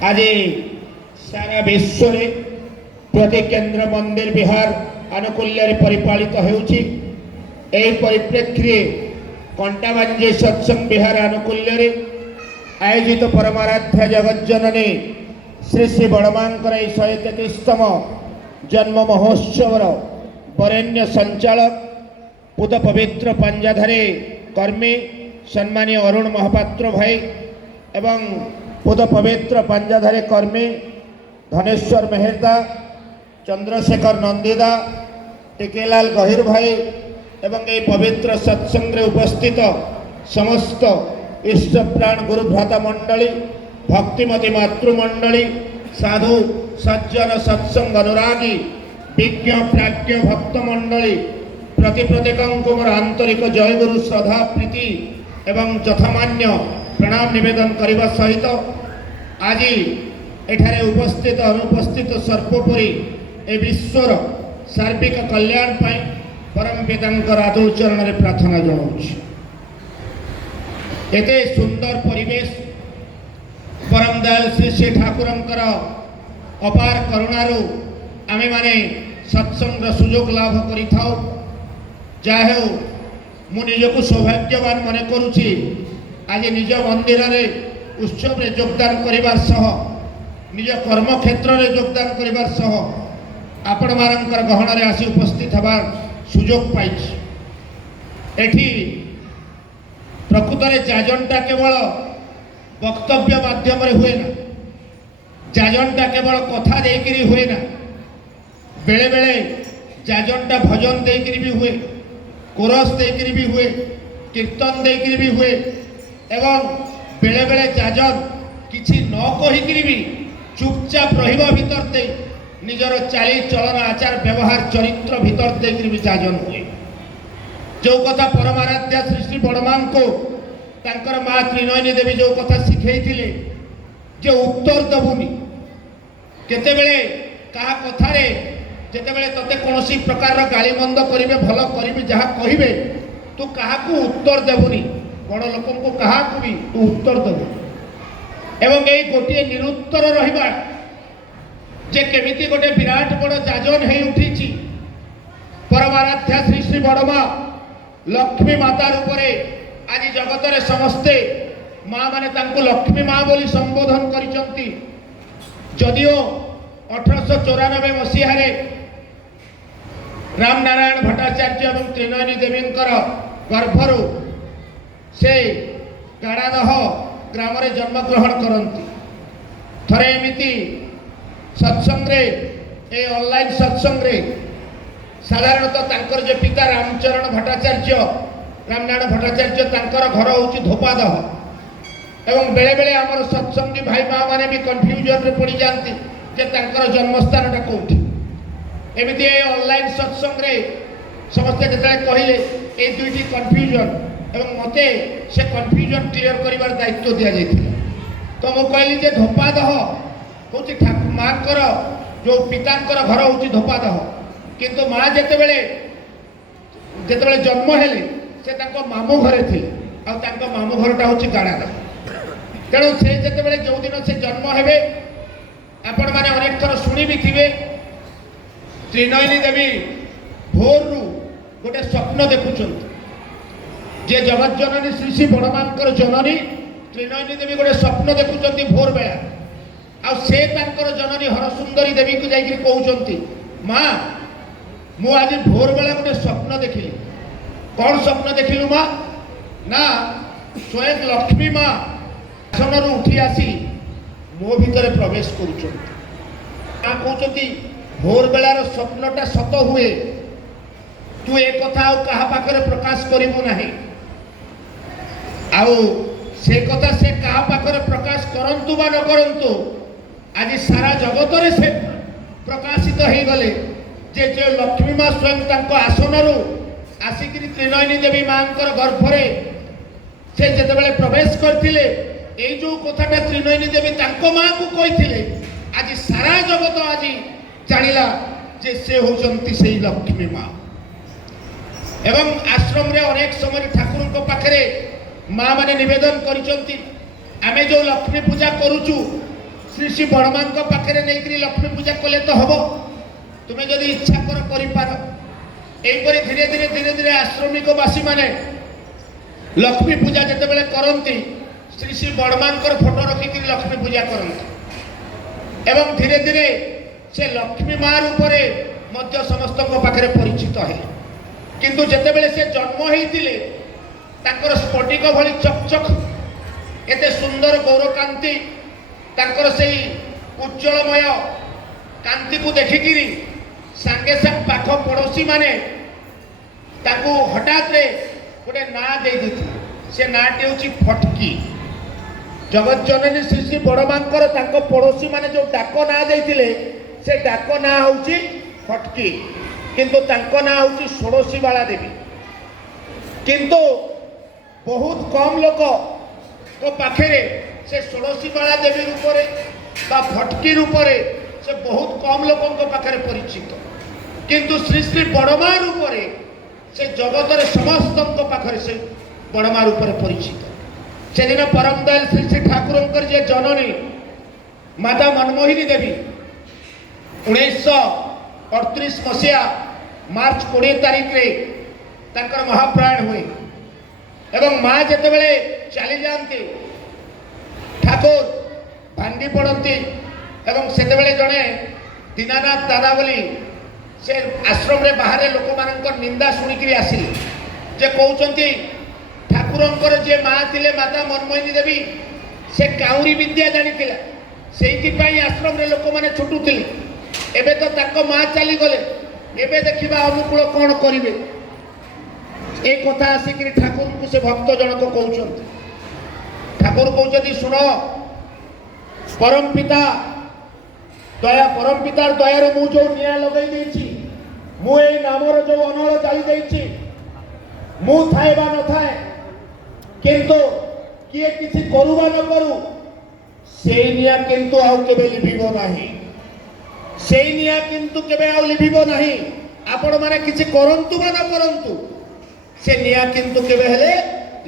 आज सारा विश्व में प्रति केन्द्र मंदिर विहार आनुकूल्य परिपालित होउछि। एही परिप्रेक्षी कंटाबांजी सत्संग विहार आनुकूल्य आयोजित परमाराध्य जगज्जननी श्री श्री बड़मांकर 133तम जन्म महोत्सवर वरेण्य संचालक पुत पवित्र पंजाधारी कर्मी सम्मानीय अरुण महापात्र भाई एवं पुत पवित्र पंजाधारी कर्मी धनेश्वर मेहरदा, चंद्रशेखर नंदीदा, टिकेलाल गहिर भाई एवं ये पवित्र सत्संग रे उपस्थित समस्त इष्टप्राण गुरुभ्राता मंडली, भक्तिमती मातृमंडली, साधु सज्जन सत्संग अनुरागी विज्ञ प्राज्ञ भक्त मंडली प्रत्येक मोर आंतरिक जय गुरु श्रद्धा प्रीति एवं यथामान्य प्रणाम निवेदन करने सहित आज एठारे उपस्थित अनुपस्थित सर्वोपरि ए विश्वर सार्विक कल्याण पाई परम पितांकर आदुल चरण में प्रार्थना जनाऊँ। एते सुंदर परिवेश परम दयाल श्री श्री ठाकुरंकर अपार करुणारू आमे माने सत्संग सुजोग लाभ करिथाउ। जाहे मु निजको सौभाग्यवान मन करुछि आज निज मंदिर रे उत्सव रे योगदान करिबार सह निज कर्म क्षेत्र रे योगदान करिबार सह आपण मानकर गहन रे आसी उपस्थित हबार सुजोग पाइछि। एठी प्रकृत रे जाजनटा केवल वक्तव्य माध्यम रे हुए ना, जाजनटा केवल कथा देकिरी हुए ना, बेले बेले जाजनटा भजन देकिरी भी हुए, कोरस देकिरी भी हुए, कीर्तन देकिरी भी हुए एवं बेले बेले जाजन किछि न कहिकिरी भी चुपचाप रहिबा भीतर दे निजर चाली चलन आचार व्यवहार चरित्र भीतर देकिरी भी जाजन हुए। जो कथा परमाराध्या श्री श्री बड़मां को तांकर माँ त्रिनयनी देवी जो कथा शिखैथिले जे उत्तर दबुनी केते बेले कहा कथा रे जेते बेले तते कोनोसी प्रकार गाली मंद करिवे भल करिवे जहा कहिवे तू काहाकू उत्तर देबुनी, बड़ लोकन को काहाकू भी तू उत्तर देबु एवं एई गोटे निरुत्तर रहिबा जे केमिति गोटे विराट बड़ जाजन हे उठिछि। परमाराध्या श्री श्री बड़मा लक्ष्मी माता रूप आज जगत रे समस्ते माँ माने तांको लक्ष्मी माँ बोली संबोधन करिसंती। जदिओ 1894 मसीह राम नारायण भट्टाचार्य एवं त्रिनयनी देवींकर गर्भरु से गाड़ादह ग्राम रे जन्म ग्रहण करती। थरे एमिति सत्संग रे ए ऑनलाइन सत्संग रे साधारणतः तांकर जे पिता रामचरण भट्टाचार्य रामनारायण भट्टाचार्य तांकर घर होची धोपादह एवं बेले बेले आमर सत्संगी भाई माँ माने भी कन्फ्यूजन रे पड़ी जानती जे तांकर जन्मस्थान टा कोठी। एमिति ए ऑनलाइन सत्संग रे समस्त जतले कहिले ए दुईटी कन्फ्यूजन एवं मते से कन्फ्यूजन क्लियर करिवार दायित्व दिया जाइथिला। तो मु कहली जे धोपादह होची ठाकुर मांकर जो पितांकर घर होची धोपादह किंतु माँ जेतेबेले जन्म हेले से तांको मामू घरे थिले आ तांको मामू घरटा होची गाड़ादह। तेणु से जेतेबेले जो दिन से जन्म हेबे आपण माने अनेक थर सुनी भी थिबे त्रिनयनी देवी भोर रु गोटे स्वप्न देखुचंती जे जगत जननी श्री श्री बड़मांकर जननी त्रिनयनी देवी गोटे स्वप्न देखुचंती भोर बेला आ से तांकर जननी हरसुंदरी देवी को जाइकि कहउचंती माँ मु आज भोर बेला गोटे स्वप्न देखिली। कौन स्वप्न देखिलु माँ ना स्वयं लक्ष्मी माँ आसन उठी आसी मो भितर प्रवेश करुचंती। माँ कहउचंती भोर बेलार स्वप्नटा सत हुए तू एक कथा आउ कहा पाखरे प्रकाश करिबु नाही आउ से कथा से कहा पाखरे प्रकाश करंतु बा न करंतु आज सारा जगत रे से प्रकाशित हो गले जे जे लक्ष्मी माँ स्वयं तांको आसनरु आसिकरी त्रिनयनी देवी मांकर गर्भरे से जेतेबेले प्रवेश करथिले ए जो कथाटा त्रिनयनी देवी तांको माँ को कहिथिले आज सारा जगत आज जानिला जे से होचंती सेही लक्ष्मी माँ। एवं आश्रम रे अनेक समय ठाकुर को पाखरे माँ माने निवेदन करिसंती आमे जो लक्ष्मी पूजा करूचु श्री श्री बड़मा पाखे नहीं लक्ष्मी पूजा कले तो हम तुम्हें जदि इच्छा कर यहीपरि धीरे धीरे धीरे धीरे आश्रमिक वासी माने लक्ष्मी पूजा जिते करती श्री श्री बड़मा फोटो रखिक लक्ष्मी पूजा करती एवं धीरे धीरे से लक्ष्मी माँ रूप में समस्त पाखे परिचित है किंतु जितेबले से जन्म होते स्फटिक भली चकचक एते सुंदर गौरकांति तांकर से उज्जवलमय कांति को देखिकी सांगे सांग पाख पड़ोशी माने ताकू हठात गोटे ना दे से नाटी हूँ फटकी जगत जननी श्री श्री बड़मांकर तांको पड़ोशी माने जो डाक ना देते से डाक ना हूँ फटकी किंतु तांको ना हूँ षोड़शी बाला देवी किंतु बहुत कम लोक तो पाखे से षोड़शी बाला देवी रूप बा फटकी रूप से बहुत कम लोकों पाखे परिचित किंतु श्री श्री बड़मा रूप से जगत समस्त पाखे से बड़मा रूप परिचित से दिन परम दयाल श्री श्री ठाकुर जे जननी माता मनमोहिनी देवी 1938 मसीहा मार्च 20 तारीख में महाप्राण हुए एवं माँ जिते बड़े चली जाती ठाकुर भांगी पड़ती एवं से जड़े दीनानाथ दादा बोली से आश्रम रे बाहर लोक मान निंदा शुणिक आसिले जे कहते ठाकुर जे माँ थे माता मनमोहिनी देवी से काउरी विद्या जानी से आश्रम रे लोक मैंने छुटुले एबे तो ताको माँ चली गले एबे देखिबा अनुकूल कौन करिवे ए कथा आसिक ठाकुर को से भक्त जनक कहते ठाकुर कहते शुण परम पिता दया परम पितार दयार मु जो निया लगे मु ए नामर जो अनल जाली देछि मु थाए बा न थाए किंतु किए किसी करू बा न करू से निया किंतु आउ केबे लिभिबो नाही से निया किंतु केबे आउ लिभिबो नाही आपण माने किसी करंतु बा न करंतु से निया किंतु केबे हेले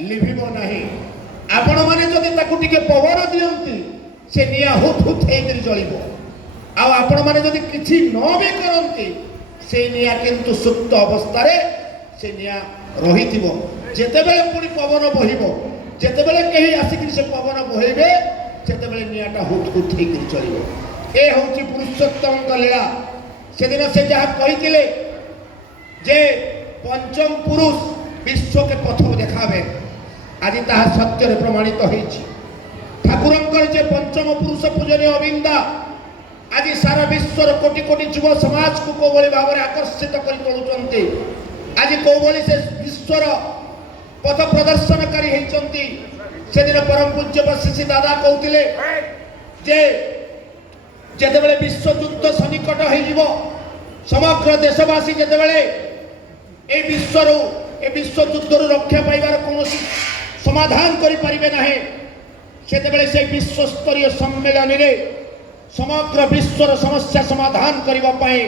लिभिबो नाही आपण माने जदि ताकू टिके पवन दियंती से निया हुत हुत हेकरी जळिबो आ आपण माने जदि किछि न भी करंती से निया किंतु सुप्त अवस्था रे से निया रहिथिबो जेतेबेले पुनी पवन बहिबो जेतेबेले केही आसिकरी से पवन बहिबे जेतेबेले नियाटा हुत हुत हेकरी चलिबो ए होची पुरुषोत्तम का लीला से दिन से जहा कहिथिले जे पंचम पुरुष विश्व के पथ देखावे आज ताहा सत्य रे प्रमाणित होईछि ठाकुरंकर जे पंचम पुरुष पूजनीय अविंदा आज सारा विश्व कोटि कोटि युव समाज को कोबली भाव में आकर्षित कर तोलुचंती आज कोबली से विश्व पथ प्रदर्शनकारी होती से दिन परम पूज्य श्री दादा कहते जे जेतेबेले विश्व युद्ध सन्निकट हो समग्र देशवासी जेतेबेले ए विश्व युद्ध रक्षा पाइबार कौन समाधान करि परिबे नाही सेतेबेले से विश्व स्तरीय सम्मेलन रे समग्र विश्वर समस्या समाधान करने पाए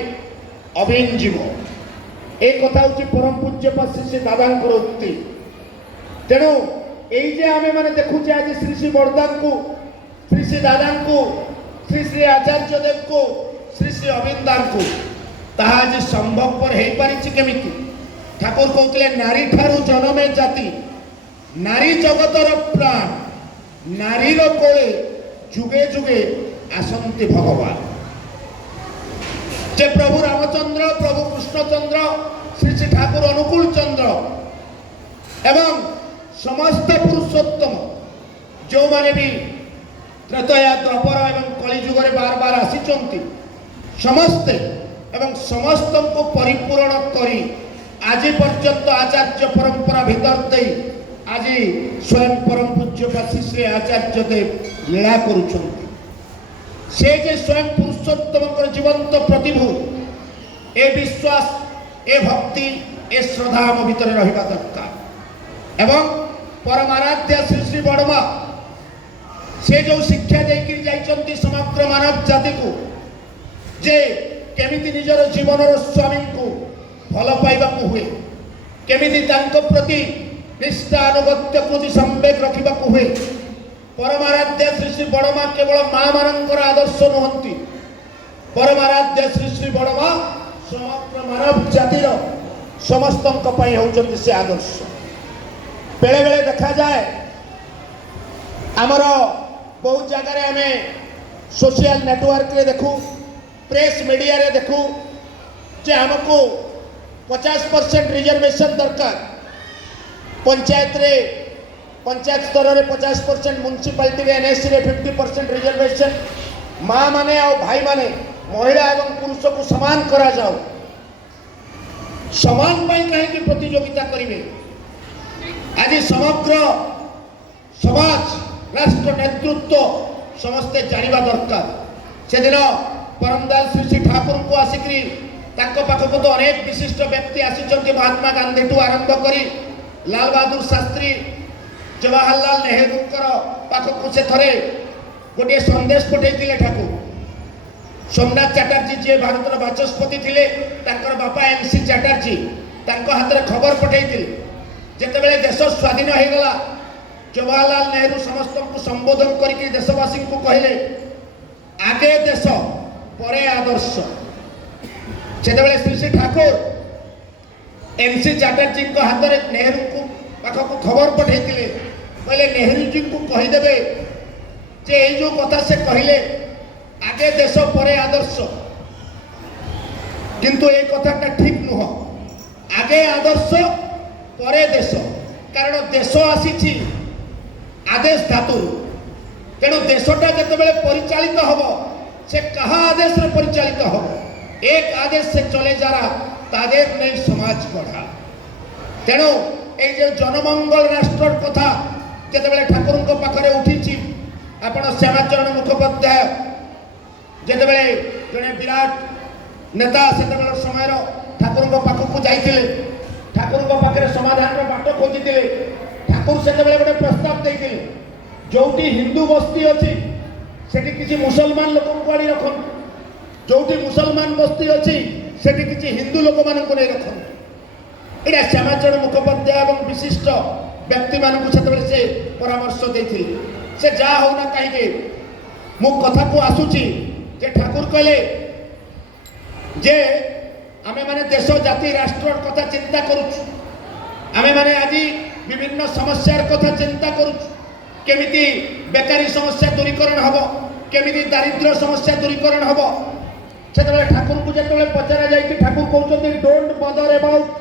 अभिन जीव एक कथा हूँ परम पूज्य श्री दादा उक्ति तेणु ये आम मैंने देखुचे आज श्री श्री बड़दा को श्री श्री दादा को श्री श्री आचार्य देव को श्री श्री अविंदा को ताहा आज संभवपर हो पारि केमिति ठाकुर कहते नारी ठारू जनमे जाति नारी जगतर प्राण नारीर कोले जुगे जुगे आसंती भगवान जे प्रभु रामचंद्र प्रभु कृष्णचंद्र श्री श्री ठाकुर अनुकूल चंद्र एवं समस्त पुरुषोत्तम जो माने भी त्रैतया द्वापर एवं कलिजुग रे बार बार आसीचंती समस्ते एवं समस्त को परिपूर्ण करी आज पर्यंत आचार्य परंपरा भीतर दे आज स्वयं परम पूज्य श्री आचार्य देव लीला करुछंती से जे स्वयं पुरुषोत्तम जीवंत प्रतिभू ए विश्वास ए भक्ति ए श्रद्धा आम भितर रहिबा दरकार एवं परमाराध्या श्री श्री बड़मा से जो शिक्षा देकर जाइछंती समग्र मानव जाति को जे केमिति निजर जीवन स्वामी को भल पाइबा हुए केमिति तांको प्रति निष्ठा अनुगत्य प्रति संवेग रखा हुए परमाराध्य श्री श्री बड़मा केवल माँ मानकर आदर्श नुहंती परमाराध्य श्री श्री बड़मा समग्र मानव जातिर समस्त होउचंती से आदर्श बेले बेले देखा जाए आमर बहुत जगह आम सोशल नेटवर्क रे देखू प्रेस मीडिया रे देखू जे हमको 50% रिजर्वेशन दरकार पंचायत रे पंचायत स्तर में 50% म्युनिसिपालिटी रे एनएससी रे 50% रिजर्वेशन माँ माने और भाई माने महिला एवं पुरुष को समान करा जाओ समान पाई कहीं प्रतियोगिता करेंगे आज समग्र समाज राष्ट्र नेतृत्व समस्ते जानवा दरकार से दिन परमदाल श्री श्री ठाकुर को आसिकी पाखक तो अनेक विशिष्ट व्यक्ति आसी महात्मा गांधी ठू आरंभ कर लाल बहादुर शास्त्री जवाहरलाल नेहरू पाखक से थे गोटे संदेश पठे ठाकुर सोमनाथ चैटर्जी जी भारत बाचस्पति थे बापा एमसी चैटर्जी हाथ में खबर पठे जिते देश स्वाधीन हो गला जवाहरलाल नेहरू समस्त को संबोधन करके देशवासी को कहले आगे देश परे आदर्श से श्री श्री ठाकुर एमसी चैटर्जी हाथ में नेहरू को पाखक खबर पठे कहले नेहरू जी को कहीदेवे जे ये जो कथा से कहले आगे देश परे आदर्श किंतु ये कथाटा ठीक नुह आगे आदर्श परे देश कारण देश आसी आदेश धातु तेणु देशटा जिते परिचालित हम से कहा आदेश रे परिचालित हम एक आदेश से चले जा रहा तादेर नहीं समाज गढ़ा तेणु ये जनमंगल राष्ट्र कथा जिते ठाकुर पाखे उठी आपण श्यामाचरण मुखोपाध्याय जिते जड़े विराट नेता से समय ठाकुर पाखक जाते ठाकुर पाखे समाधान बाट खोजी ठाकुर से गोटे प्रस्ताव देते जो हिंदू बस्ती अच्छी से किसी मुसलमान लोक आनी रखु जो मुसलमान बस्ती अच्छी से किसी हिंदू लोक मान नहीं रखु यहाँ श्यामाचरण मुखोपाध्याय और विशिष्ट व्यक्ति मानक से परामर्श देते से जहाँ होना कहीं मु कथा को आसूची जे ठाकुर कहले जे आमे माने देश जाति राष्ट्र कथा चिंता करूछु आमे माने आज विभिन्न समस्यार कथा चिंता करूछु केमिति बेकारी समस्या दूरीकरण हबो केमिति दारिद्र्य समस्या दूरीकरण हबो सेतबेले ठाकुर को जेतबेले पचरा जाई कि ठाकुर कहउछथि डोंट बदर अबाउट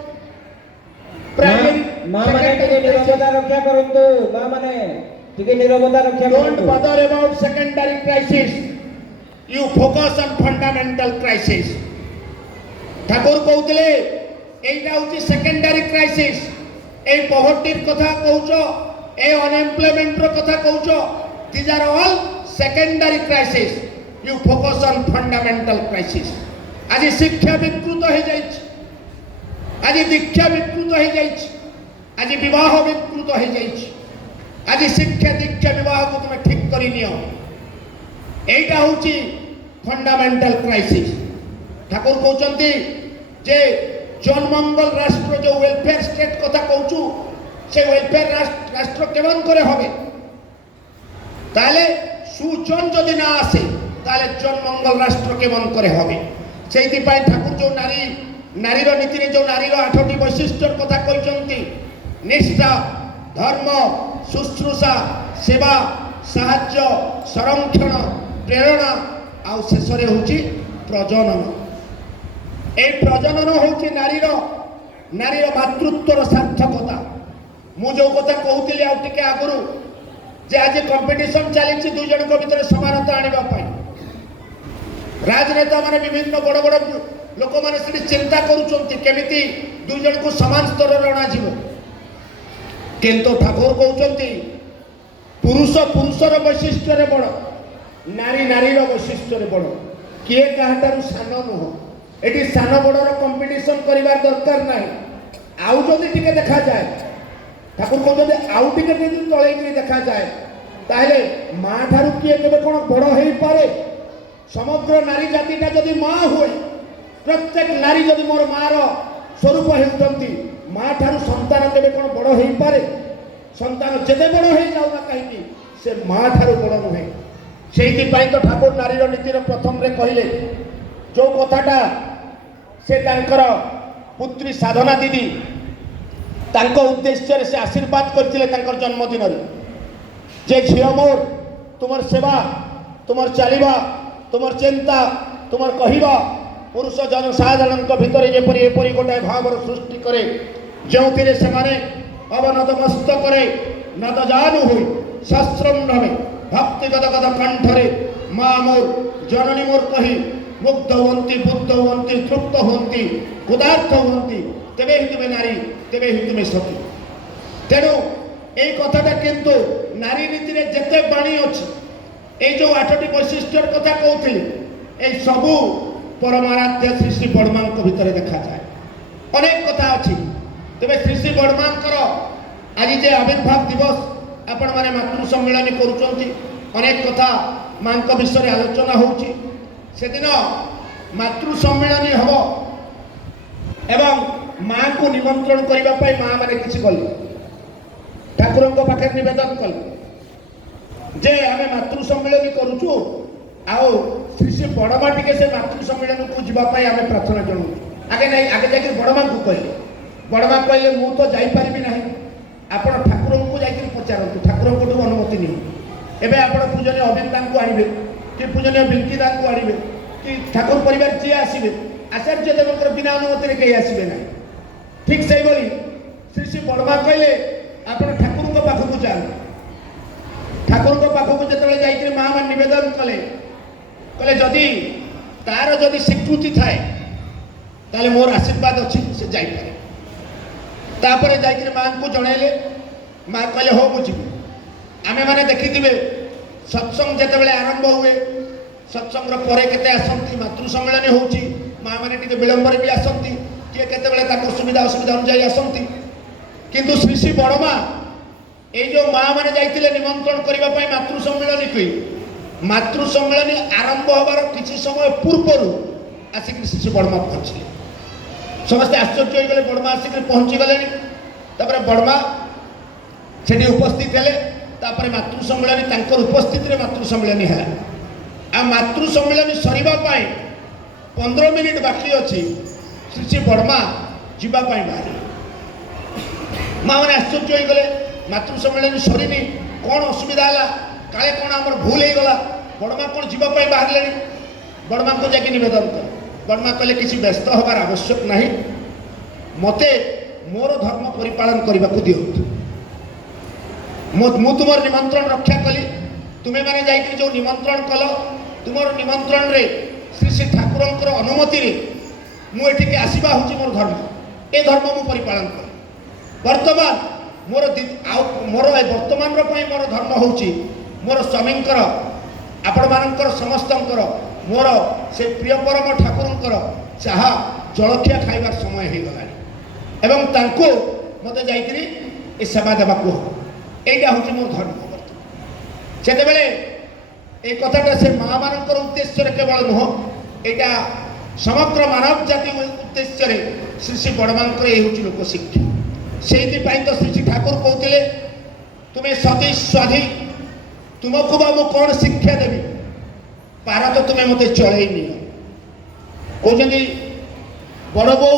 प्राइमरी मां माने टिके निरवता रक्षा करंतु मां माने टिके निरवता रक्षा डोंट बदर about secondary crisis you focus on fundamental crisis Thakur कहते एटा होची सेकेंडरी क्राइसिस ए पॉवर्टी कथा कहउछो ए अनएम्प्लॉयमेंट रो कथा कहउछो these are all secondary crisis you focus on fundamental crisis आज शिक्षा विकृत हो जाई आज दीक्षा विकृत हो जाई आज विवाह विकृत हो जाई आज शिक्षा दीक्षा विवाह को तुम ठीक करि नियो एटा होची फंडामेंटल क्राइसिस ठाकुर कहउचंती जे जनमंगल राष्ट्र जो वेलफेयर स्टेट कथा कहूँ से वेलफेयर राष्ट्र केवन करे हबे ताले सुजन जदि ना आसे ताले जनमंगल राष्ट्र केवन करे हबे सेति पाई ठाकुर जो नारी नारीर नीति रे जो नारीर 8टी वैशिष्ट्य कथा कहउचंती निष्ठा धर्म शुश्रूषा सेवा साहाय्य संरक्षण प्रेरणा आउ शेष रे होची प्रजनन ए प्रजनन होची नारीर मातृत्वर सार्थकता मु जो कथा कहूली आ टिके आगुरु जे आज कंपटीशन चली दुई जन भीतर समानता आनिबा पाई राजनेता माने विभिन्न बड़ बड़ लोक माने से चिंता करूचंती केमिति दुई जन को समान स्तर रे अणा जीवो किंतु ठाकुर कहउचंती पुरुष पुरुषर वैशिष्ट्य रे बड़ नारी नारीर वैशिष्ट्य रे बड़ किए काहाटारु सान नुह एटी सान बड़र कंपटीशन करिवार दरकार नाही आउ जदि टिके देखा जाए ठाकुर कहते आउ टिके जदि तळेकरी देखा जाए ताहले मां ठारु किए केबे कोन बड़ हेई पारे समग्र नारी जातिटा जदि मां होय प्रत्येक नारी जदि मोर मार स्वरूप हेउतंती मां ठारु संतान केबे कोन बड़ हेई पारे संतान जेते बड़ हेई जाउ ना कहीं से माँ ठारू बड़ नुहे से तो ठाकुर नारीर नीतिर प्रथम रे कहले जो कथाटा से तांकर पुत्री साधना दीदी तांको उद्देश्य से आशीर्वाद करथिले तांकर जन्मदिन जे झियो मोर तुमर सेवा तुमर चलिबा तुमर चिंता तुमर कहिबा पुरुष जनसाधारण भितर जेपरी एपरी गोटे भावर सृष्टि करे जो से अवनतमस्तक नदजानु हुई शास्त्रम नभे भक्तिगत गद कंठरे माँ मोर जननी मोर कही मुग्ध हुंती बुद्ध हुंती तृप्त हुंती उदार्थ हुंती तेबे ही तुम्हें नारी तेबे ही तुम्हें सती तेणु এই কথাটা কিন্তু নারী নীতিরে যেতে বাণী আছে এই যে 8টি বৈশিষ্ট্যর কথা কହୁଥିଲି এই সবু পরমারাধ্য শ্রী শ্রী বড়মাঙ্ক ভিতরে দেখা যায় অনেক কথা আছে তবে শ্রী শ্রী বড়মাঙ্কর আজি যে আবির্ভাব দিবস আপন মানে মাতৃ সম্মেলনী করুচନ୍ତି অনেক কথা মাঙ্ক বিষয়ে আলোচনা হଉଛି সেদিন মাতৃ সম্মেলনী হব এবং মাଙ୍କୁ নিমন্ত্রণ করিবা পাই মা মানে কিছু কলি ठाकुर पाखे नवेदन कल जे आम मातृ सम्मेलन करुचु आओ श्री श्री बड़मा टिके से मातृ सम्मेलन को जीवाई आम प्रार्थना जनाऊँ आगे नहीं आगे जाकर बड़मा को कहले बड़मा कहले मु तो जापारि ना आपण ठाकुर को जाकर पचारतु ठाकुर अनुमति नहीं एवं आप पूजनीय अभिनेता को आणवे कि पूजनीय बिल्किदा को आणवे कि ठाकुर परिवार जी आसवे आचार्य देवकर बिना अनुमति कहीं आसवे ना ठीक से श्री श्री बड़मा कहले आप ठाकुर पाखक जाते ठाकुर पाखक जो जाकर माँ मान नवेदन कले कहले जदि तार जदि स्वीकृति थाए ताले मोर आशीर्वाद अच्छी से जापे तापर जाकर माँ को जनइले माँ कहले हो मुझे आमे मैंने देखिथे सत्संग जो आरंभ हुए सत्संग पर केते आसती मातृ सम्मेलन होची माँ मैंने विलंबर भी आसती किए केते सुविधा असुविधा अनुजाई आसती किंतु श्री श्री बड़मा ये जो माँ मैंने जाइए निमंत्रण करने मातृ सम्मेलन की मातृ सम्मेलन आरंभ होबार किसी समय पूर्वर आसिक श्री श्री बड़मा पहुँचले समस्ते आश्चर्य हो गले बड़मा आसिक पहुँची गले बड़मा से उपस्थित हेले मातृ सम्मेलन उपस्थित मातृ सम्मेलन है आ मातृ सम्मेलन सरीबा 15 मिनिट बाकी अच्छी श्री श्री बड़मा जीवाई बाहर माँ मैंने आश्चर्य हो गले मातृ सम्मेलन सरीनी कौन असुविधा है काले कौन आम भूल हो गला बड़मा कौन जीवाई बाहर ले बड़मा को जाकि नवेदन कर बड़मा कहले किसी व्यस्त हबार आवश्यक नहीं मते मोर धर्म परिपालन करने को दिंतु मु तुम निमंत्रण रक्षा कली तुम्हें मैंने जाकर जो निमंत्रण कल तुम निमंत्रण रे श्री श्री ठाकुर अनुमति रे मुझे आसवा हूँ मोर धर्म ए धर्म मु परिपालन कर वर्तमान मोर मोर वर्तमान मोर धर्म हूँ मोर स्वामी आपण मानकर समस्त मोर से प्रिय परम ठाकुर चाह जलखिया खाइबार समय हो गला एवं तांको मते जाइकरी ए सेवा देवा को एटा हूँ मोर धर्म से बेले ए कथाटा से माँ मानकर उद्देश्य केवल नुह एटा समग्र मानव जाति उद्देश्य श्री श्री बड़मांकर ये हूँ लोक शिक्षा से तो श्री श्री ठाकुर कहते तुम्हें सती स्वाधी तुमको बा मु कौन शिक्षा देवी पार तो तुम्हें मत चलई कहते बड़ बो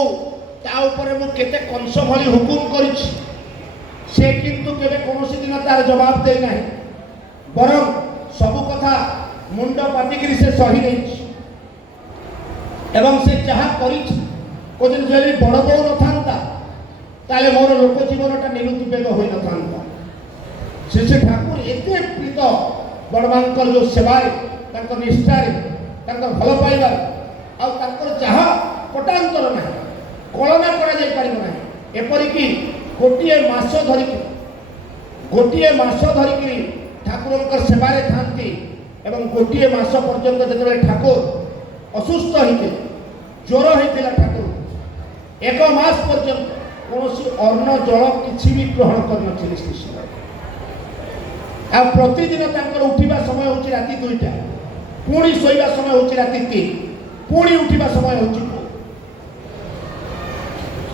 मुझे कंस भली हुकुम कर कौन दिन तार जवाब दे ना बर सबु कथा मुंड पातिक से सही नहीं एवं से जहाँ कर बड़ बो न था ताले मोर लोक जीवनटा निरुद्वेग हो न श्री श्री ठाकुर एत प्रीत बड़मांकर जो सेवाए निष्ठार भल पाइबार जहाँ कटांतर ना कलना करा एपरिकी गोटे मास धरिकी ठाकुर सेवारे थांती एवं गोटे मास पर्यंत जो ठाकुर असुस्थ होते ज्वर होता ठाकुर 1 मास पर्यंत कौन अन्न जल किसी भी ग्रहण कर श्री आ प्रतिदिन उठा समय हूँ राति 2टा पुणी शोवा समय हूँ राति 3 पुणी उठा समय हूँ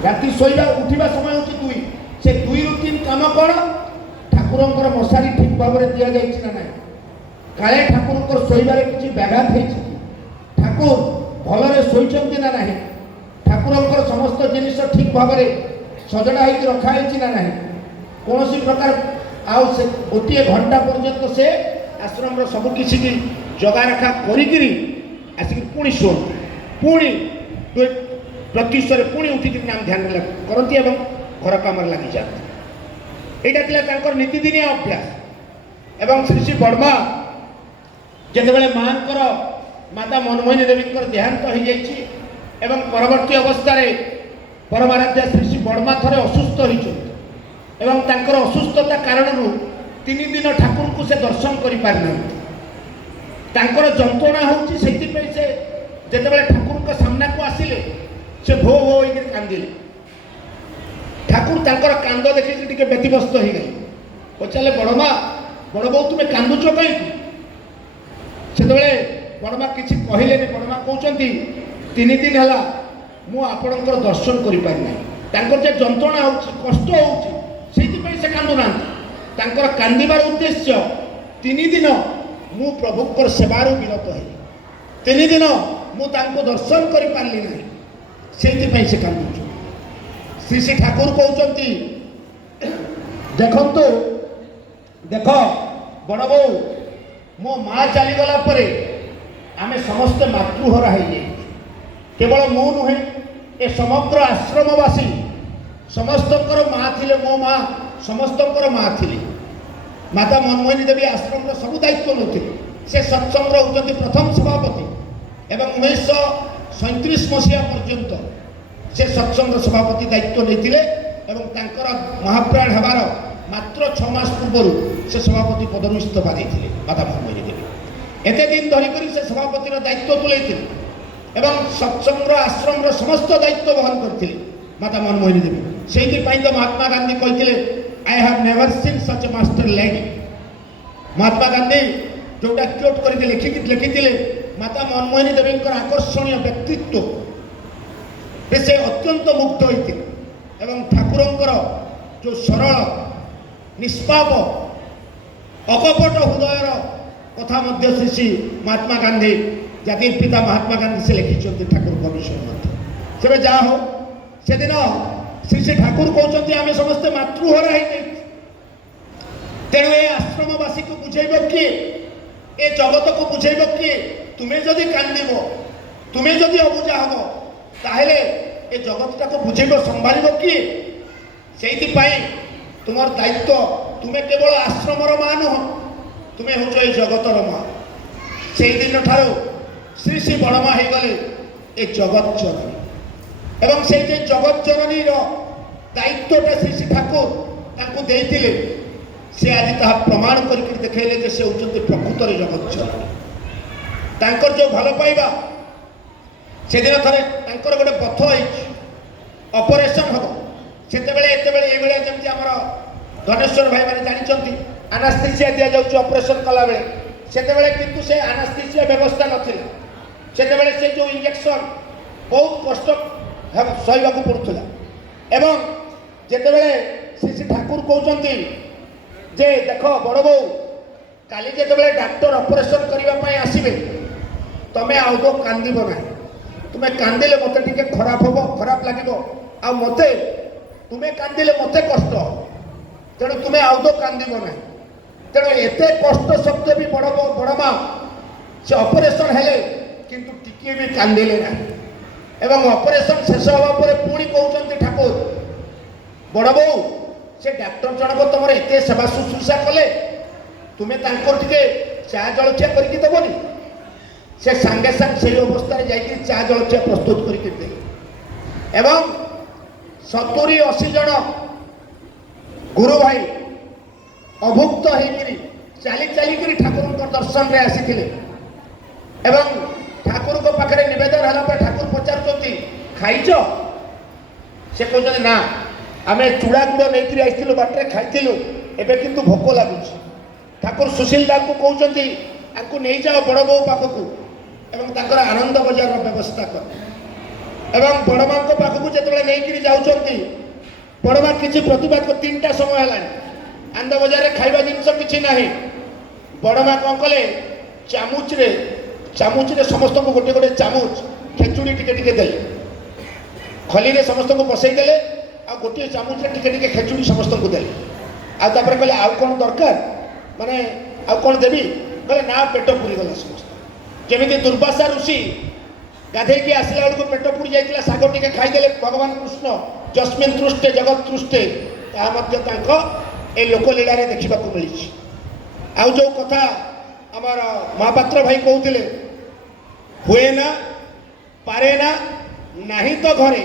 राति शोवा उठा समय हूँ 2 से 2 ରୁ 3 काम कौन ଠାକୁରଙ୍କର ମଶାରୀ ଠିକ୍ ଭାବରେ ଦିଆଯାଇଛି ନା ନାହିଁ, କାଳେ ଠାକୁରଙ୍କର ଶୋଇବାରେ କିଛି ବ୍ୟାଘାତ ହେଇଛି, ଠାକୁର ଭଲରେ ଶୋଇଛନ୍ତି ନା ନାହିଁ, ଠାକୁରଙ୍କର ସମସ୍ତ ଜିନିଷ ଠିକ୍ ଭାବରେ ସଜଡ଼ା ହେଇକି ରଖାହେଇଛି ନା ନାହିଁ, କୌଣସି ପ୍ରକାର ଆଉ ସେ ଗୋଟିଏ ଘଣ୍ଟା ପର୍ଯ୍ୟନ୍ତ ସେ ଆଶ୍ରମର ସବୁ କିଛି ଜଗା ରଖା କରିକିରି ଆସିକି ପୁଣି ଶୁଅନ୍ତି, ପୁଣି ପ୍ରତ୍ୟୁଷରେ ପୁଣି ଉଠିକି ନାମ ଧ୍ୟାନରେ କରନ୍ତି ଏବଂ ଘର କାମରେ ଲାଗିଯାଆନ୍ତି। ଏଇଟା ଥିଲା ତାଙ୍କର ନୀତିଦିନିଆ ଅଭ୍ୟାସ। ଏବଂ ଶ୍ରୀ ଶ୍ରୀ ବର୍ମା ଯେତେବେଳେ ମାଙ୍କର ମାତା ମନମୋହିନୀ ଦେବୀଙ୍କର ଦେହାନ୍ତ ହୋଇଯାଇଛି ଏବଂ ପରବର୍ତ୍ତୀ ଅବସ୍ଥାରେ ପରମାରାଧ୍ୟା ଶ୍ରୀ ଶ୍ରୀ ବର୍ମା ଥରେ ଅସୁସ୍ଥ ହୋଇଛନ୍ତି ଏବଂ ତାଙ୍କର ଅସୁସ୍ଥତା କାରଣରୁ 3 ଦିନ ଠାକୁରଙ୍କୁ ସେ ଦର୍ଶନ କରିପାରିନାହାନ୍ତି। ତାଙ୍କର ଯନ୍ତ୍ରଣା ହେଉଛି, ସେଇଥିପାଇଁ ସେ ଯେତେବେଳେ ଠାକୁରଙ୍କ ସାମ୍ନାକୁ ଆସିଲେ ସେ ଭୋ ଭୋ ହୋଇକି କାନ୍ଦିଲେ। ଠାକୁର ତାଙ୍କର କାନ୍ଦ ଦେଖିକି ଟିକେ ବ୍ୟତିବ୍ୟସ୍ତ ହୋଇଗଲେ। ପଚାରିଲେ, ବଡ଼ମା, ବଡ଼ ବୋଉ ତୁମେ କାନ୍ଦୁଛ କାହିଁକି? ସେତେବେଳେ ବଡ଼ମା କିଛି କହିଲେନି। ବଡ଼ମା କହୁଛନ୍ତି, 3 ଦିନ ହେଲା ମୁଁ ଆପଣଙ୍କର ଦର୍ଶନ କରିପାରିନାହିଁ। ତାଙ୍କର ଯେ ଯନ୍ତ୍ରଣା ହେଉଛି, କଷ୍ଟ ହେଉଛି, ସେଇଥିପାଇଁ ସେ କାନ୍ଦୁନାହାନ୍ତି। ତାଙ୍କର କାନ୍ଦିବାର ଉଦ୍ଦେଶ୍ୟ 3 ଦିନ ମୁଁ ପ୍ରଭୁଙ୍କର ସେବାରୁ ବିରତ ହେଲି, 3 ଦିନ ମୁଁ ତାଙ୍କୁ ଦର୍ଶନ କରିପାରିଲି ନାହିଁ, ସେଇଥିପାଇଁ ସେ କାନ୍ଦୁଛୁ। ଶ୍ରୀ ଶ୍ରୀ ଠାକୁର କହୁଛନ୍ତି, ଦେଖନ୍ତୁ, ଦେଖ ବଡ଼ ବୋଉ, ମୋ ମା ଚାଲିଗଲା ପରେ ଆମେ ସମସ୍ତେ ମାତୃହରା ହେଇଯାଇଛୁ। କେବଳ ମୁଁ ନୁହେଁ, ଏ ସମଗ୍ର ଆଶ୍ରମବାସୀ ସମସ୍ତଙ୍କର ମା ଥିଲେ, ମୋ ମା ସମସ୍ତଙ୍କର ମା ଥିଲେ। ମାତା ମନମୋହିନୀ ଦେବୀ ଆଶ୍ରମର ସବୁ ଦାୟିତ୍ୱ ନେଉଥିଲେ। ସେ ସତ୍ସଙ୍ଗର ହେଉଛନ୍ତି ପ୍ରଥମ ସଭାପତି ଏବଂ 1937 ମସିହା ପର୍ଯ୍ୟନ୍ତ ସେ ସତ୍ସଙ୍ଗର ସଭାପତି ଦାୟିତ୍ୱ ନେଇଥିଲେ ଏବଂ ତାଙ୍କର ମହାପ୍ରାଣ ହେବାର ମାତ୍ର 6 ମାସ ପୂର୍ବରୁ ସେ ସଭାପତି ପଦରୁ ଇସ୍ତଫା ଦେଇଥିଲେ ମାତା ମନମୋହିନୀ ଦେବୀ। ଏତେ ଦିନ ଧରିକରି ସେ ସଭାପତିର ଦାୟିତ୍ୱ ତୁଲେଇଥିଲେ ଏବଂ ସତ୍ସଙ୍ଗର ଆଶ୍ରମର ସମସ୍ତ ଦାୟିତ୍ୱ ବହନ କରିଥିଲେ ମାତା ମନମୋହିନୀ ଦେବୀ। ସେଇଥିପାଇଁ ତ ମହାତ୍ମା ଗାନ୍ଧୀ କହିଥିଲେ, I have never seen such a master lady। Mahatma Gandhi ଯୋଉଟା କ୍ୱୋଟ୍ କରିକି ଲେଖିଥିଲେ, ମାତା ମନମୋହିନୀ ଦେବୀଙ୍କର ଆକର୍ଷଣୀୟ ବ୍ୟକ୍ତିତ୍ୱ ସେ ଅତ୍ୟନ୍ତ ମୁଗ୍ଧ ହୋଇଥିଲେ ଏବଂ ଠାକୁରଙ୍କର ଯେଉଁ ସରଳ ନିଷ୍ପାପ ଅକପଟ ହୃଦୟର କଥା ମଧ୍ୟ ଶ୍ରୀ ମହାତ୍ମା ଗାନ୍ଧୀ, ଜାତିର ପିତା ମହାତ୍ମା ଗାନ୍ଧୀ ସେ ଲେଖିଛନ୍ତି ଠାକୁରଙ୍କ ବିଷୟରେ ମଧ୍ୟ। ତେବେ ଯାହା ହଉ, ସେଦିନ ଶ୍ରୀ ଶ୍ରୀ ଠାକୁର କହୁଛନ୍ତି, ଆମେ ସମସ୍ତେ ମାତୃହରା ହେଇଯାଇଛୁ। ତେଣୁ ଏ ଆଶ୍ରମବାସୀକୁ ବୁଝେଇବ କିଏ? ଏ ଜଗତକୁ ବୁଝେଇବ କିଏ? ତୁମେ ଯଦି କାନ୍ଦିବ, ତୁମେ ଯଦି ଅବୁଝା ହବ, ତାହେଲେ ଏ ଜଗତଟାକୁ ବୁଝେଇବ, ସମ୍ଭାଳିବ କିଏ? ସେଇଥିପାଇଁ ତୁମର ଦାୟିତ୍ୱ, ତୁମେ କେବଳ ଆଶ୍ରମର ମା ନୁହଁ, ତୁମେ ହେଉଛ ଏ ଜଗତର ମା। ସେଇଦିନ ଠାରୁ ଶ୍ରୀ ଶ୍ରୀ ବଡ଼ମା ହେଇଗଲେ ଏ ଜଗତ ଜନନୀ ଏବଂ ସେଇ ଯେ ଜଗତ ଜନନୀର ଦାୟିତ୍ୱଟା ଶ୍ରୀ ଶ୍ରୀ ଠାକୁର ତାଙ୍କୁ ଦେଇଥିଲେ, ସେ ଆଜି ତାହା ପ୍ରମାଣ କରିକି ଦେଖାଇଲେ ଯେ ସେ ହେଉଛନ୍ତି ପ୍ରକୃତରେ ଜଗତ ଜନନୀ। ତାଙ୍କର ଯେଉଁ ଭଲ ପାଇବା, ସେଦିନ ଥରେ ତାଙ୍କର ଗୋଟେ ପଥ ହେଇଛି, ଅପରେସନ୍ ହେବ। ସେତେବେଳେ ଏଇଭଳିଆ ଯେମିତି ଆମର ଧନେଶ୍ୱର ଭାଇମାନେ ଜାଣିଛନ୍ତି ଆନାସ୍ଥେସିଆ ଦିଆଯାଉଛି ଅପରେସନ୍ କଲାବେଳେ, ସେତେବେଳେ କିନ୍ତୁ ସେ ଆନାସ୍ଥେସିଆ ବ୍ୟବସ୍ଥା ନଥିଲା। ସେତେବେଳେ ସେ ଯେଉଁ ଇଞ୍ଜେକ୍ସନ୍ ବହୁତ କଷ୍ଟ ସହିବାକୁ ପଡ଼ୁଥିଲା ଏବଂ ଯେତେବେଳେ ଶ୍ରୀ ଶ୍ରୀ ଠାକୁର କହୁଛନ୍ତି ଯେ, ଦେଖ ବଡ଼ ବୋଉ, କାଲି ଯେତେବେଳେ ଡାକ୍ତର ଅପରେସନ୍ କରିବା ପାଇଁ ଆସିବେ, ତମେ ଆଦୌ କାନ୍ଦିବ ନାହିଁ। ତୁମେ କାନ୍ଦିଲେ ମୋତେ ଟିକେ ଖରାପ ଲାଗିବ, ଆଉ ତୁମେ କାନ୍ଦିଲେ ମୋତେ କଷ୍ଟ ହେବ। ତେଣୁ ତୁମେ ଆଦୌ କାନ୍ଦିବ ନାହିଁ। ତେଣୁ ଏତେ କଷ୍ଟ ସତ୍ତ୍ୱେ ବି ବଡ଼ ମା ସେ ଅପରେସନ୍ ହେଲେ କିନ୍ତୁ ଟିକିଏ ବି କାନ୍ଦିଲେ ନାହିଁ ଏବଂ ଅପରେସନ୍ ଶେଷ ହେବା ପରେ ପୁଣି କହୁଛନ୍ତି ଠାକୁର, ବଡ଼ ବୋଉ, ସେ ଡାକ୍ତର ଜଣକ ତୁମର ଏତେ ସେବା ଶୁଶ୍ରୂଷା କଲେ, ତୁମେ ତାଙ୍କର ଟିକେ ଚା ଜଳଖିଆ କରିକି ଦେବନି? ସେ ସାଙ୍ଗେ ସାଙ୍ଗେ ସେହି ଅବସ୍ଥାରେ ଯାଇକି ଚା ଜଳଖିଆ ପ୍ରସ୍ତୁତ କରିକି ଦେଲେ ଏବଂ 70-80 ଜଣ ଗୁରୁ ଭାଇ ଅଭୁକ୍ତ ହେଇକିରି ଚାଲିକିରି ଠାକୁରଙ୍କ ଦର୍ଶନରେ ଆସିଥିଲେ ଏବଂ ଠାକୁରଙ୍କ ପାଖରେ ନିବେଦନ ହେଲା ପରେ ଠାକୁର ପଚାରୁଛନ୍ତି, ଖାଇଛ? ସେ କହୁଛନ୍ତି, ନା, ଆମେ ଚୁଡ଼ା ଗୁଡ଼ ନେଇକରି ଆସିଥିଲୁ, ବାଟରେ ଖାଇଥିଲୁ, ଏବେ କିନ୍ତୁ ଭୋକ ଲାଗୁଛି। ଠାକୁର ସୁଶୀଲ ଦାସଙ୍କୁ କହୁଛନ୍ତି, ତାଙ୍କୁ ନେଇଯାଅ ବଡ଼ ବୋଉ ପାଖକୁ ଏବଂ ତାଙ୍କର ଆନନ୍ଦ ବଜାରର ବ୍ୟବସ୍ଥା କର। ଏବଂ ବଡ଼ମାଙ୍କ ପାଖକୁ ଯେତେବେଳେ ନେଇକରି ଯାଉଛନ୍ତି, ବଡ଼ମା କିଛି ପ୍ରତିବାଦ, 3ଟା ସମୟ ହେଲାଣି, ଆନନ୍ଦ ବଜାରରେ ଖାଇବା ଜିନିଷ କିଛି ନାହିଁ। ବଡ଼ ମା କ'ଣ କଲେ, ଚାମୁଚରେ ସମସ୍ତଙ୍କୁ ଗୋଟେ ଗୋଟେ ଚାମୁଚ ଖେଚୁଡ଼ି ଟିକେ ଟିକେ ଦେଲେ, ଖଲିରେ ସମସ୍ତଙ୍କୁ ବସେଇ ଦେଲେ, ଆଉ ଗୋଟିଏ ଚାମୁଚରେ ଟିକେ ଟିକେ ଖେଚୁଡ଼ି ସମସ୍ତଙ୍କୁ ଦେଲେ। ଆଉ ତାପରେ କହିଲେ ଆଉ କ'ଣ ଦରକାର, ମାନେ ଆଉ କ'ଣ ଦେବି? କହିଲେ ନା, ପେଟ ପୁରିଗଲା ସମସ୍ତ। ଯେମିତି ଦୁର୍ବାସା ଋଷି ଗାଧେଇକି ଆସିଲା ବେଳକୁ ପେଟ ପୁରି ଯାଇଥିଲା, ଶାଗ ଟିକେ ଖାଇଦେଲେ ଭଗବାନ କୃଷ୍ଣ ଯସ୍ମିନ୍ ତୃଷ୍ଟେ ଜଗତ୍ ତୃଷ୍ଟେ, ତାହା ମଧ୍ୟ ତାଙ୍କ ଏ ଲୋକଲୀଳାରେ ଦେଖିବାକୁ ମିଳିଛି। ଆଉ ଯେଉଁ କଥା ଆମର ମହାପାତ୍ର ଭାଇ କହୁଥିଲେ, ହୁଏ ନା, ପାରେ ନା, ନାହିଁ ତ ଘରେ,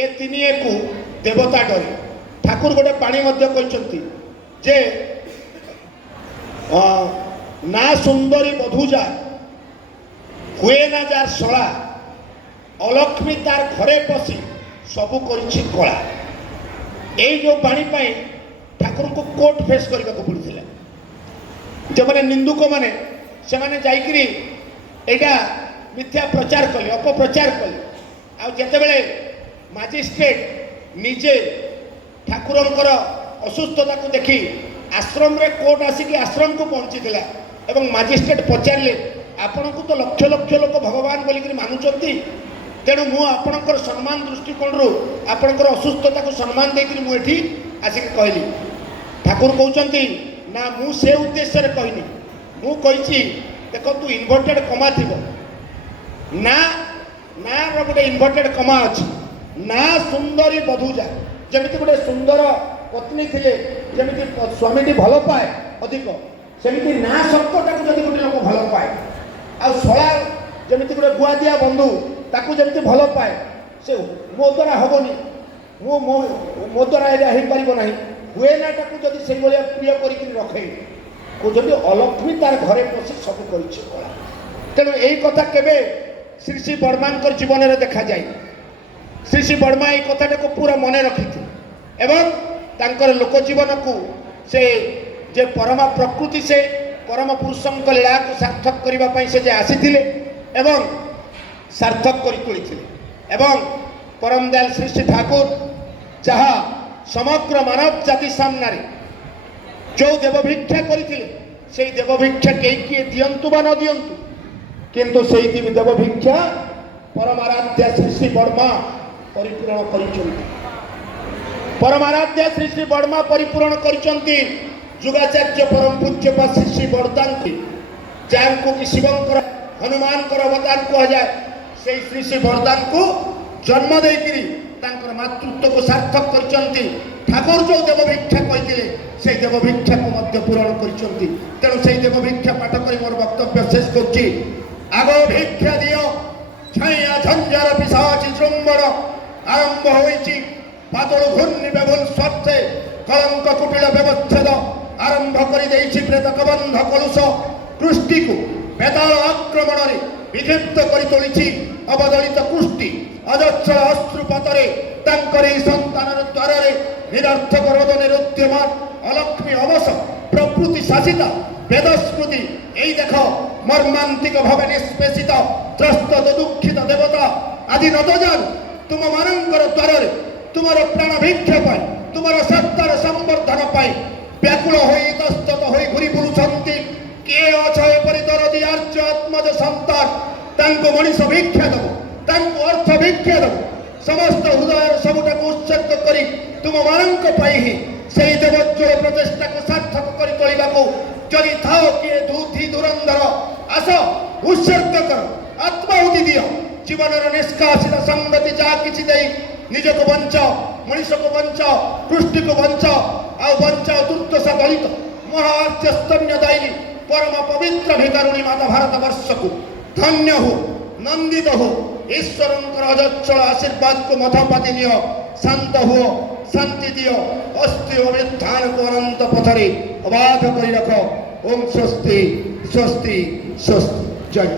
ଏ ତିନିଏକୁ ଦେବତା ଡରେ। ଠାକୁର ଗୋଟେ ପାଣି ମଧ୍ୟ କହିଛନ୍ତି ଯେ ନା ସୁନ୍ଦରୀ ବଧୂଜା, ହୁଏ ନା ଯାର ଶଳା, অলক্ষ্মী তার ঘরে পশি সবু করেছি কলা। এই যে বাণী পাই ঠাকুরଙ୍କୁ কোর্ট ফেস କରିବାକୁ পড়িଥିଲା। যেমানে নিন্দুক মানে সেমানে যাইকিরি এইটা মিথ্যা প্রচার কলে, অপপ্রচার কলে। আর যেতেবেলে ম্যাজিস্ট্রেট নিজে ঠাকুরଙ୍କର অসুস্থতাକୁ দেখি আশ্রমরে কোর্ট আসিকি আশ্রমକୁ পৌঁছিଥିଲା এবং ম্যাজিস্ট্রেট পচারিলে ଆପଣଙ୍କୁ ତ ଲକ୍ଷ ଲକ୍ଷ ଲୋକ ଭଗବାନ ବୋଲିକିରି ମାନୁଛନ୍ତି, ତେଣୁ ମୁଁ ଆପଣଙ୍କର ସମ୍ମାନ ଦୃଷ୍ଟିକୋଣରୁ ଆପଣଙ୍କର ଅସୁସ୍ଥତାକୁ ସମ୍ମାନ ଦେଇକରି ମୁଁ ଏଠି ଆସିକି କହିଲି। ଠାକୁର କହୁଛନ୍ତି ନା, ମୁଁ ସେ ଉଦ୍ଦେଶ୍ୟରେ କହିନି, ମୁଁ କହିଛି ଦେଖନ୍ତୁ ଇନଭର୍ଟେଡ୍ କମା ଥିବ, ନାର ଗୋଟେ ଇନଭର୍ଟେଡ୍ କମା ଅଛି। ନା ସୁନ୍ଦରୀ ବଧୂଜା, ଯେମିତି ଗୋଟେ ସୁନ୍ଦର ପତ୍ନୀ ଥିଲେ ଯେମିତି ସ୍ୱାମୀଟି ଭଲ ପାଏ ଅଧିକ, ସେମିତି ନା ଶବ୍ଦଟାକୁ ଯଦି ଗୋଟେ ଲୋକ ଭଲ ପାଏ, ଆଉ ଶଳା ଯେମିତି ଗୋଟେ ଗୁଆଦିଆ ବନ୍ଧୁ ତାକୁ ଯେମିତି ଭଲ ପାଏ, ସେ ମୋ ଦ୍ୱାରା ହେବନି, ମୋ ଦ୍ୱାରା ଏଇଟା ହେଇପାରିବ ନାହିଁ, ହୁଏ ନାଟାକୁ ଯଦି ସେଇଭଳିଆ ପ୍ରିୟ କରିକି ରଖେ, କହୁଛନ୍ତି ଅଲକ୍ଷ୍ମୀ ତାର ଘରେ ପଶି ସବୁ କରିଛି କଳା। ତେଣୁ ଏଇ କଥା କେବେ ଶ୍ରୀ ଶ୍ରୀ ବର୍ମାଙ୍କର ଜୀବନରେ ଦେଖାଯାଏ। ଶ୍ରୀ ଶ୍ରୀ ବର୍ମା এই কথাটাକୁ ପୁରା ମନେ ରଖିଥିଲେ ଏବଂ ତାଙ୍କର ଲୋକ ଜୀବନକୁ ସେ ଯେ ପରମା ପ୍ରକୃତି, ସେ ପରମ ପୁରୁଷଙ୍କ ଲୀଳାକୁ ସାର୍ଥକ କରିବା ପାଇଁ ସେ ଯେ ଆସିଥିଲେ ଏବଂ ସାର୍ଥକ କରି ତୋଳିଥିଲେ। ଏବଂ ପରମ ଦୟାଲ ଶ୍ରୀ ଶ୍ରୀ ଠାକୁର ଯାହା ସମଗ୍ର ମାନବ ଜାତି ସାମ୍ନାରେ ଯେଉଁ ଦେବଭିକ୍ଷା କରିଥିଲେ, সেই ଦେବଭିକ୍ଷା କେହି କିଏ ଦିଅନ୍ତୁ ବା ନ ଦିଅନ୍ତୁ, କିନ୍ତୁ ସେଇ ଦେବଭିକ୍ଷା ପରମାରାଧ୍ୟା ଶ୍ରୀ ଶ୍ରୀ ବର୍ମା ପରିପୂରଣ କରିଛନ୍ତି। ପରମାରାଧ୍ୟା ଶ୍ରୀ ଶ୍ରୀ ବର୍ମା ପରିପୂରଣ କରିଛନ୍ତି। ଯୁଗାଚାର୍ଯ୍ୟ ପରମ ପୂଜ୍ୟପା ଶ୍ରୀ ଶ୍ରୀ ବର୍ଦାଙ୍କୁ, ଯାହାଙ୍କୁ କି ଶିବଙ୍କର ହନୁମାନଙ୍କର ଅବତାର କୁହାଯାଏ, ସେଇ ଶ୍ରୀ ଶ୍ରୀ ବର୍ଦାଙ୍କୁ ଜନ୍ମ ଦେଇକିରି ତାଙ୍କର ମାତୃତ୍ୱକୁ ସାର୍ଥକ କରିଛନ୍ତି। ଠାକୁର ଯେଉଁ ଦେବଭିକ୍ଷା କହିଥିଲେ সেই ଦେବଭିକ୍ଷାକୁ ମଧ୍ୟ ପୂରଣ କରିଛନ୍ତି। ତେଣୁ ସେଇ ଦେବଭିକ୍ଷା ପାଠ କରି ମୋର ବକ୍ତବ୍ୟ ଶେଷ କରୁଛି। ଆଗ ଭିକ୍ଷା ଦିଅ, ଛାଇଆ ଝଞ୍ଜାର ପିଶାଚି ଜୃମ୍ବର ଆରମ୍ଭ ହୋଇଛି। ପାତଳ ଘୂର୍ଣ୍ଣି ବେଭୁଲ ସ୍ୱାର୍ଥେ କଳଙ୍କ କୁଟିଳ ବ୍ୟବଚ୍ଛେଦ ଆରମ୍ଭ କରିଦେଇଛି। ପ୍ରେତ କବନ୍ଧ କଳୁଷ କୃଷ୍ଟିକୁ ବେତାଳ ଆକ୍ରମଣରେ ବିକ୍ଷିପ୍ତ କରି ତୋଳିଛି। ଅବଦଳିତ କୃଷ୍ଟି ଅଜସ୍ର ଅଶ୍ରୁପାତରେ ତାଙ୍କରି ସନ୍ତାନର ଦ୍ୱାରରେ ନିରର୍ଥକ ରୋଦନରେ ଉଦ୍ୟମାନ অলক্ষ্মী অবশ প্রকৃতি শাসিত বেদস্মৃতি। এই দেখো মর্মান্তিক ভাবে নিষ্পেষিত ত্রস্ত দুঃখিত দেবতা আদি নতজান তুম মানঙ্কর দ্বারে তোমার প্রাণ ভিক্ষা পাই, তোমার সত্তার সম্বর্ধন পাই ব্যাকুল হয়ে ইতস্তত হয়ে ঘুরি বুলুছন্তি। কে অছ এপরি দরদি আর্য আত্মজ সন্তান, তাঙ্কু মଣିষ ভিক্ষা দেব, তাঙ্কু অর্থ ভিক্ষা দেব, সমস্ত হৃদয়ের ସବୁଟାକୁ ଉତ୍ସର୍ଗ କରି ତୁମ ମାନଙ୍କ ପାଇଁ ହିଁ সেই দেবজ্জল প্রচেষ্টাকে সার্থক করে তোলিবাকু যদি থাও কিয়ে দুধি ধুরন্ধর আস উৎসর্গ কর, আত্মাহুতি দিও। জীবনের নিষ্কাশিত সংগতি যা কিছু দেই নিজকে বঞ্চ, মଣିষকে বঞ্চ, কৃষ্টিকে বঞ্চ, ଆଉ ବଞ୍ଚାଅ ଦୁର୍ଦ୍ଦଶା ଦଳିତ ମହାସ୍ତନ୍ୟ ଦାୟିନୀ ପରମ ପବିତ୍ର ଭିକାରୁଣୀ ମାତା ଭାରତ ବର୍ଷକୁ ଧନ୍ୟ ହୋ, ନନ୍ଦିତ ହୋ। ଈଶ୍ୱରଙ୍କର ଅଜସ୍ର ଆଶୀର୍ବାଦକୁ ମଥପାତି ନିଅ, ଶାନ୍ତ ହୁଅ, ଶାନ୍ତି ଦିଅ। ଅସ୍ଥି ଓ ବିଧାନକୁ ଅନନ୍ତ ପଥରେ ଅବାଧ କରି ରଖ। ଓಂ ସ୍ୱସ୍ତି ସ୍ୱସ୍ତି ସ୍ୱସ୍ତି। ଜୟ।